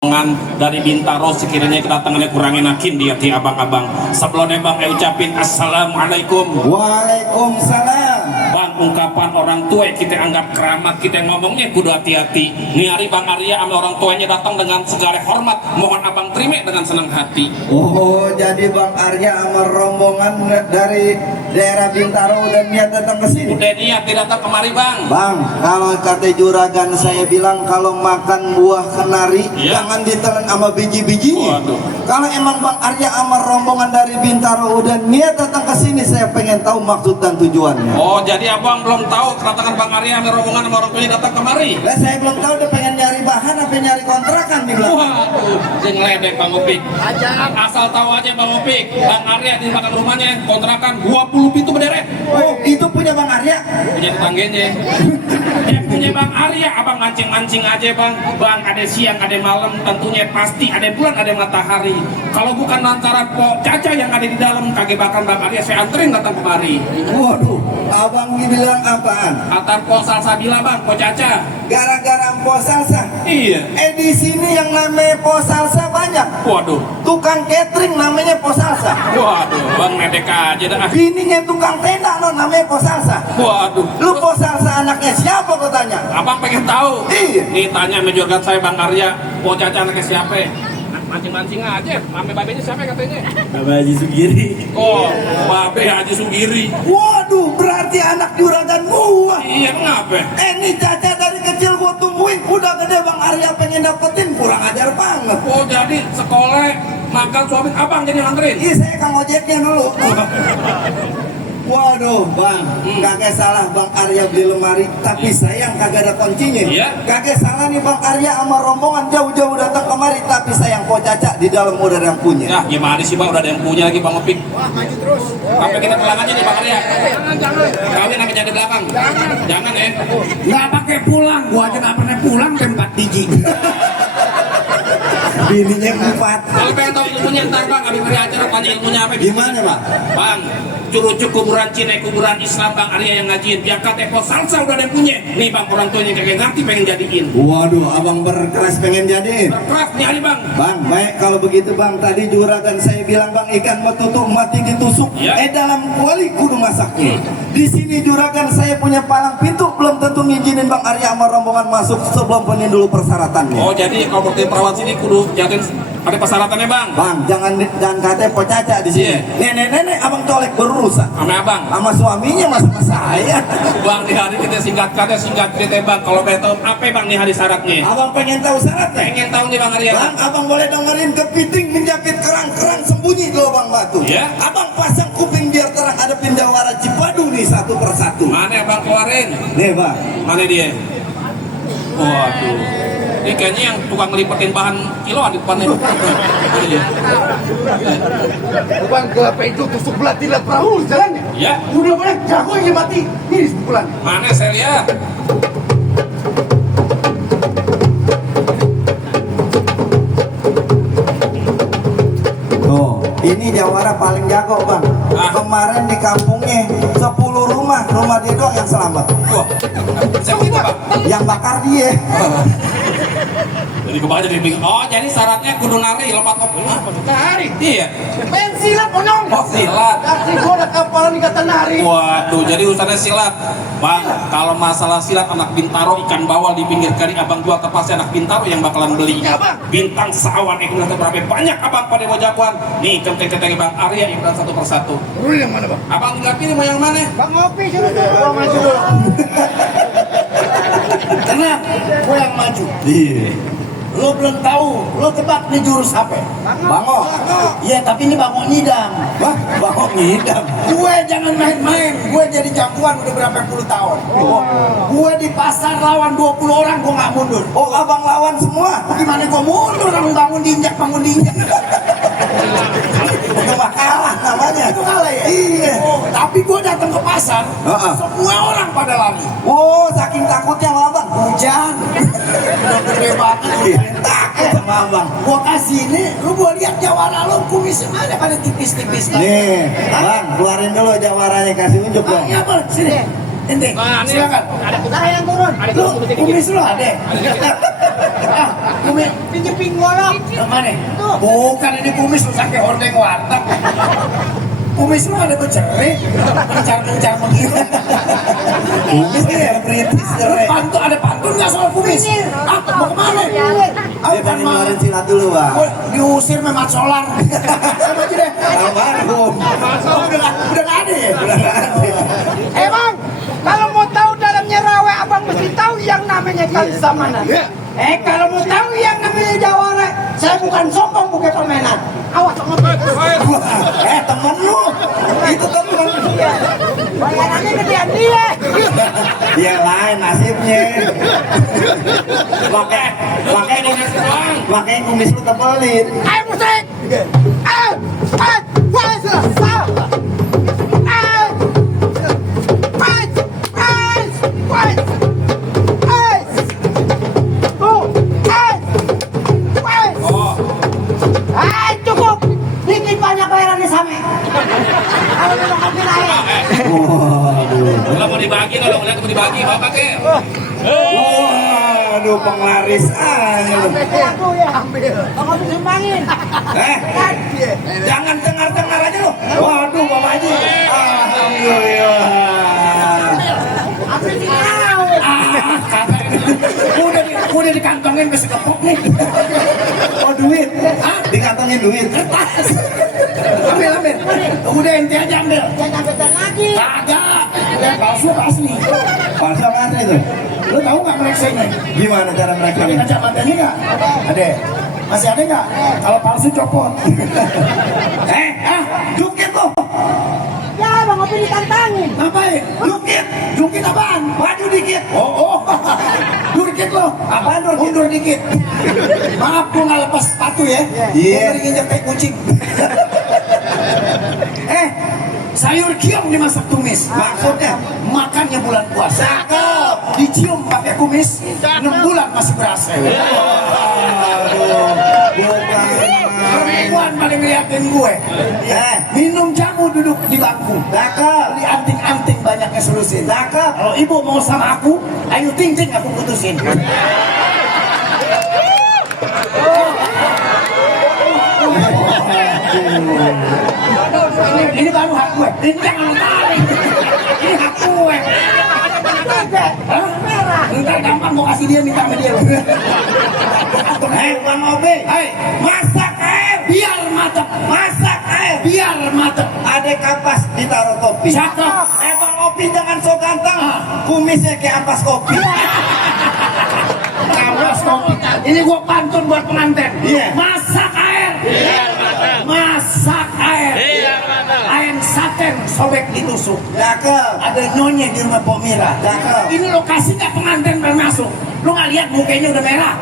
Dari Bintaro sekiranya kedatangannya kurang enakin di hati abang-abang. Sebelumnya bang ucapin assalamualaikum. Waalaikumsalam. Bang, ungkapan orang tua kita anggap keramat, kita ngomongnya kudu hati-hati. Nih hari bang Arya sama orang tuanya datang dengan segala hormat, mohon abang terima dengan senang hati. Oh, jadi Bang Arya sama rombongan dari daerah Bintaro dan niat datang ke sini. Udah niat tidak datang kemari bang. Bang, kalau kata juragan saya bilang kalau makan buah kenari jangan ditelan sama biji-bijinya. Waduh. Kalau emang Bang Arya sama rombongan dari Bintaro udah niat datang ke sini, saya pengen tahu maksud dan tujuannya. Oh, jadi abang belum tahu kedatangan bang Arya sama rombongan sama orang tuanya datang kemari. Lah saya belum tahu udah pengen nyari bahan apa nyari kontrakan di belakang. Waduh, sing ledek Bang Opik. Asal tahu aja Bang Opik, Bang Arya di belakang rumahnya kontrakan 20 pintu berderet. Oh, itu punya Bang Arya. Punya tetangganya. Punya Bang Arya, abang mancing-mancing aja bang. Bang, ada siang, ada malam, tentunya pasti ada bulan, ada matahari. Kalau bukan antara Po Caca yang ada di dalam, kagak bakal Bang Arya saya anterin datang kemari. Waduh, abang bilang apaan? Atar Po Salsabila bang, Po Caca. Gara-gara Po Salsa. Iya. Di sini yang namanya Po Salsa banyak. Waduh. Tukang catering namanya Po Salsa. Waduh, bang medek aja dah. Bininya tukang tenda no namanya Po Salsa. Waduh. Lu Po Salsa anaknya siapa kau tanya? Abang pengen tahu. Iya. Nih tanya menjurgat saya Bang Arya, Po Caca anaknya siapa? Mancing-mancing aja, mame babenya siapa katanya? Bapak Haji Sugiri. Oh, babe Haji Sugiri. Waduh, berarti anak juragan gua. Iya, kenapa? Ini Caca dari kecil gua tungguin, udah gede Bang Arya pengen dapetin, kurang ajar banget. Oh, jadi sekolah makan suami abang jadi nganterin? Iya, saya kang ojeknya dulu. Waduh, Bang, kagak salah Bang Arya beli lemari, tapi sayang kagak ada kuncinya. Iya. Kagak salah nih Bang Arya sama rombongan jauh-jauh datang kemari, tapi sayang Po Caca di dalam udah ada yang punya. Ya, gimana sih Bang, udah ada yang punya lagi Bang Opik. Wah, maju terus. Sampai kita pulang aja nih Bang Arya. Jangan. Kawin lagi jadi belakang. Jangan ya. Nggak pakai pulang, gua aja nggak pernah pulang tempat biji. Bininya 4. Kalau pengen tahu ilmunya ntar Bang, habis beri acara tanya ilmunya apa. Gimana Bang? Bang, curucuk kuburan Cina, kuburan Islam Bang Arya yang ngajiin. Biar kata Po Salsa udah ada yang punya. Nih Bang, orang tuanya kagak ngerti pengen jadiin. Waduh, abang berkeras pengen jadiin. Berkeras nih hari Bang. Bang, baik kalau begitu Bang, tadi juragan saya bilang Bang ikan metutuk mati ditusuk. Ya. Dalam kuali kudu masaknya. Di sini juragan saya punya palang pintu, belum tentu ngizinin Bang Arya sama rombongan masuk sebelum penuhin dulu persyaratannya. Oh, jadi kalau berarti perawat sini kudu jatuhin ada persyaratannya Bang. Bang, jangan katanya Po Caca di sini. Iya. Nenek abang colek berurusan. Sama Abang. Sama suaminya sama saya. Bang, di hari kita singkat kita Bang. Kalau pengen tahu apa Bang nih hari syaratnya? Abang pengen tahu syaratnya? Pengen tahu nih Bang Arya. Bang, abang boleh dengerin kepiting menjepit kerang-kerang sembunyi di lubang batu. Ya. Abang pasang kuping biar terang hadapin jawara Cipadu nih satu persatu. Mana Abang keluarin? Nih Bang. Mana dia? Waduh. Ini kayaknya yang tukang ngelipetin bahan kilo di depannya. Ini dia. Bukan kelapa itu tusuk belah tidak perahu jalannya. Ya. Udah banyak jago yang mati. Ini sepukulan. Mana saya lihat? Oh, ini jawara paling jago Bang. Kemarin di kampungnya 10 rumah dia doang yang selamat. Wah. Siapa itu Bang? Yang bakar dia. Jadi kebaca jadi bingung. Oh, jadi syaratnya kudu nari lompat Nari. Iya. Main silat ponyong. Oh, silat. Kasih gua ada kapalan dikata nari. Waduh, jadi urusannya silat. Bang, kalau masalah silat anak Bintaro ikan bawal di pinggir kali abang jual ke pasti anak Bintaro yang bakalan beli. Ya, Bang. Bintang sawan ekonomi berapa banyak abang pada wajakuan. Nih, kenteng-kenteng Bang Arya yang satu persatu. Lu yang mana, Bang? Abang tinggal pilih mau yang mana? Bang Ngopi suruh dulu. Gua maju dulu. Karena gue yang maju. Iya. Lo belum tahu, lo tebak nih jurus apa? Bango. Iya, tapi ini bango nyidam. Wah, bango nyidam. Gue jangan main-main. Gue jadi jagoan udah berapa puluh tahun. Gue di pasar lawan 20 orang, gue nggak mundur. Oh, abang lawan semua? Gimana gue mundur? Orang bangun diinjak. Itu mah kalah namanya. Itu kalah ya? Iya. Tapi gue datang ke pasar, semua orang pada lari. Oh, saking takutnya sama abang. Hujan. Udah gede banget. Takut sama abang. Gua kasih ini, lu gua lihat jawara lu kumisnya mana pada tipis-tipis. Nih, Bang, keluarin dulu jawaranya, kasih unjuk dong. Iya, Bang, sini. Ente, Nah, ini silakan. ada Saya yang turun. Lu kumis lu ada. Kumis. Pinjam pinggolok. Yang mana? Tuh. Bukan ini kumis lu sampai hordeng warteg. Kumis lu ada bercerai, mencar-mencar begitu. Kumis ya British. Pantun ada pantun nggak soal kumis? Ah, mau kemana? Dia pengen ngeluarin silat dulu, Bang. Diusir memang solar. Sama aja deh. Almarhum. Udah nggak ada ya? Udah nggak ada. Bang, kalau mau tahu dalamnya rawa, abang mesti tahu yang namanya Kalisamanan. Kalau mau tahu yang namanya Jawara, saya bukan sombong, bukan permainan. Awas sama Temen lu. Itu temen. bayarannya gedean dia. Dia lain nasibnya. Makanya kumis lu tebelin. Ayo musik. Cukup. Bikin banyak bayarannya sampai. Kalau lu mau naik. Kalau mau dibagi, kalau udah mau dibagi, bapak ke. Waduh, penglaris aja lu. Aku ya ambil. Aku bisa sumbangin. Jangan dengar-dengar aja lu. Waduh, Bapak Haji. Alhamdulillah. Aku sih tahu. Udah dikantongin ke sekepok nih. Oh, duit. Dikantongin duit. Ambil. Udah ente aja ambil. Jangan betul lagi. Kagak. Yang palsu apa asli? Palsu apa asli itu? Lu tahu nggak mereksanya? Gimana cara mereka? Ada kacamatanya nggak? Ada. Masih ada nggak? Kalau palsu copot. Jukit lo. Ya, Bang Opi ditantangin. Ngapain? Jukit apaan? Maju dikit. Oh. Jukit lo. Apaan lo? Mundur dikit. Maaf, gua nggak lepas sepatu ya. Iya. Gua nginjek kayak kucing. Sayur kiam dimasak tumis. Maksudnya makannya bulan puasa. Cakep. Dicium pakai kumis 6 bulan masih berasa. Perempuan paling liatin gue. Minum jamu duduk di bangku. Cakep. Di anting-anting banyaknya solusin. Cakep. Kalau ibu mau sama aku, ayo ting-ting aku putusin. Ini baru hak gue. Ini jangan tarik. Ini hak gue. Merah. Entar gampang mau kasih dia minta sama dia. Bang Obi. Masak air biar matep. Masak air biar matep. Ada kapas ditaruh kopi. Cakep. Bang Obi jangan so ganteng. Kumisnya kayak ampas kopi. Kawas kopi. Ini gua pantun buat pengantin. Iya. Masak air. Masak air. Air saten sobek ditusuk. Cakep. Ada nyonya di rumah Pok Mira. Cakep. Ini lokasi nggak pengantin baru masuk. Lu nggak lihat mukanya udah merah.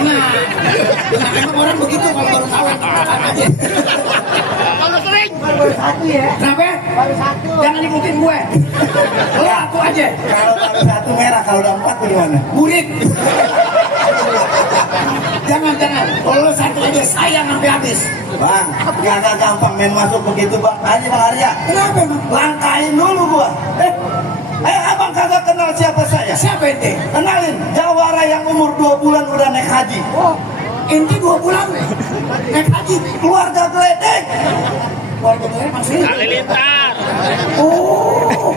Nah, emang orang begitu kalau baru kawin aja. Kalau sering. Baru satu ya. Kenapa? Baru satu. Jangan ikutin gue. Lu aku aja. Kalau baru satu merah, kalau udah 4 bagaimana? Murid. Jangan. Kalau lu satu aja sayang sampai habis. Bang, gak gampang main masuk begitu Bang. Aja Bang Arya. Kenapa emang? Langkain dulu gua. Abang kagak kenal siapa saya? Siapa ente? Kenalin, Jawara yang umur 2 bulan udah naik haji. Oh, ente 2 bulan naik haji. Keluarga geledek. Keluarga gue maksudnya? Halilintar. Oh.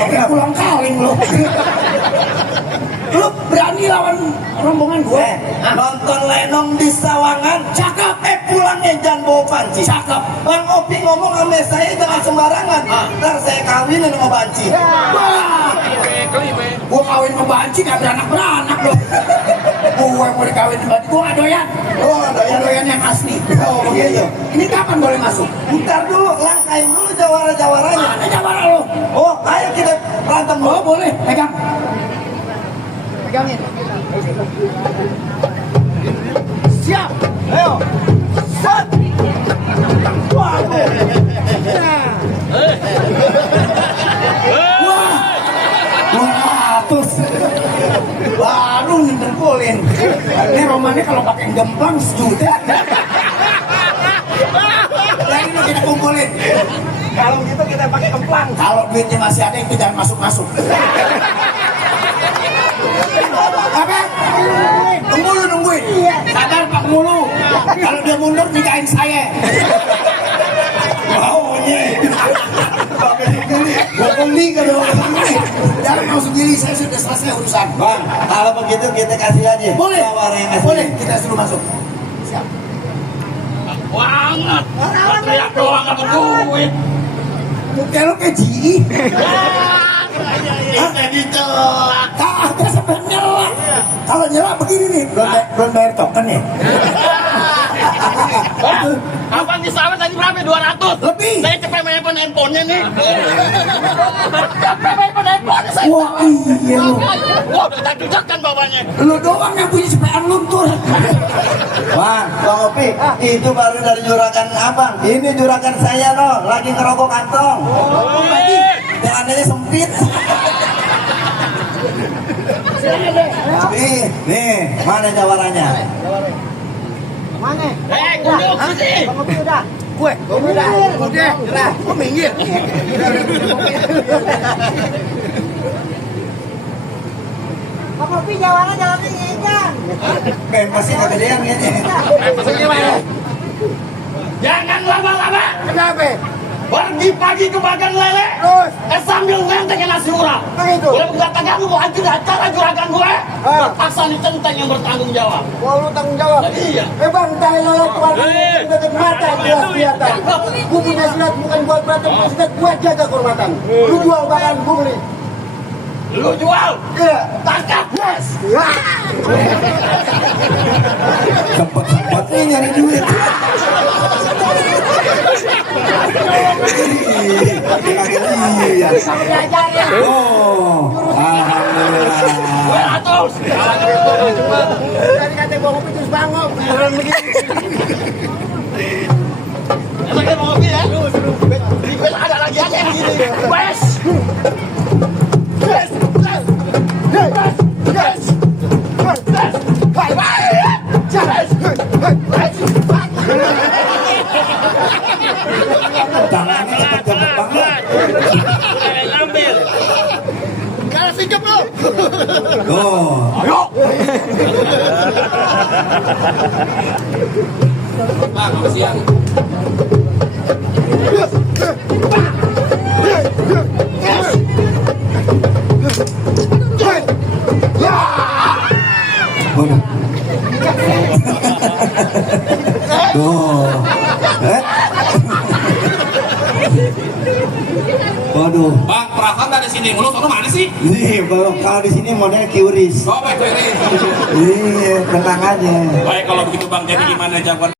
Oke, pulang kaling lo. Lu berani lawan rombongan gue? Nonton lenong di Sawangan. Cakep. Pulangnya jangan bawa panci. Cakep. Bang Opi ngomong sama saya jangan sembarangan. Ntar saya kawinin sama banci. Wah. Gue kawin sama banci gak beranak lo. Gue mau dikawin sama banci, gue gak doyan. Oh, Doyan yang asli. Oh, begitu. Ini kapan boleh masuk? Ntar dulu, langkain dulu jawara-jawaranya. Ada jawara lo. Oh, ayo kita berantem dulu. Oh, boleh. Pegang. Pegangin. Siap. Ayo. Set. Waduh. Wah. 200. Baru nyembolin. Ini romannya kalau pakai gemplang sejuta. Yang ini kita kumpulin. Kalau gitu kita pakai kemplang. Kalau duitnya masih ada itu jangan masuk-masuk. Apa? Pemulu nungguin. Sabar Pak Pemulu. Kalau dia mundur nikahin saya. Maunya. Bokong nih kalau jangan langsung gini, saya sudah selesai urusan. Bang, kalau begitu kita kasih aja. Boleh. Jawara yang kasih. Boleh, kita suruh masuk. Siap. Banget. Teriak doang nggak berduit. Muka lo kayak GI. Gitu. Kagak sampai nyelak. Kalau nyelak begini nih, belum bayar token ya. Abang di sawah tadi berapa? 200? Lebih. Saya cepet main handphonenya nih. Cepet main handphonenya saya. Wah iya lo. Wah, udah jujak kan bawahnya. Lo doang yang punya sepedaan luntur. Bang Opi, itu baru dari juragan abang. Ini juragan saya no, lagi ngerokok kantong. Jalannya sempit. Nih, mana jawarannya? Mana? Gunduk sini. Bang Opi udah. Gue udah. Udah. Gue minggir. Bang Opi jawabannya jalannya nyejan. Masih kegedean kayaknya. Jangan lama-lama. Kenapa? Pergi pagi ke bagan lele. Terus? Sambil ngentengin nasi urap. Begitu. Boleh berkatakan lu mau hancur acara juragan gue. Terpaksa nih centeng yang bertanggung jawab. Mau lu tanggung jawab? Iya. Bang, tahu lo kuat tutup mata jelas kelihatan. Gue punya silat bukan buat berantem, silat buat jaga kehormatan. Lu jual bahan gue beli. Lu jual. Iya. Tangkap. Yes. Sempet-sempetnya nyari duit. Iya. Sama diajarin. Oh, alhamdulillah. 200. Tadi kata Bang Opi terus bangok. Beneran begini. Enak mau ngopi ya? Di bel ada lagi aja yang gini. Wes. Yes. Yes. Yes. Yes. Yes. Bye bye. Yes. Tangannya cepet banget. Ambil. Kalau sikap lu. Oh, Ayo. Bang, apa siang? waduh. Oh, waduh. Bang, perasaan dari sini mulu, sono mana sih? Nih, kalau di sini modelnya QRIS. Oh, baik, baik. Iya, tenang aja. Baik, kalau begitu Bang, jadi gimana jagoan?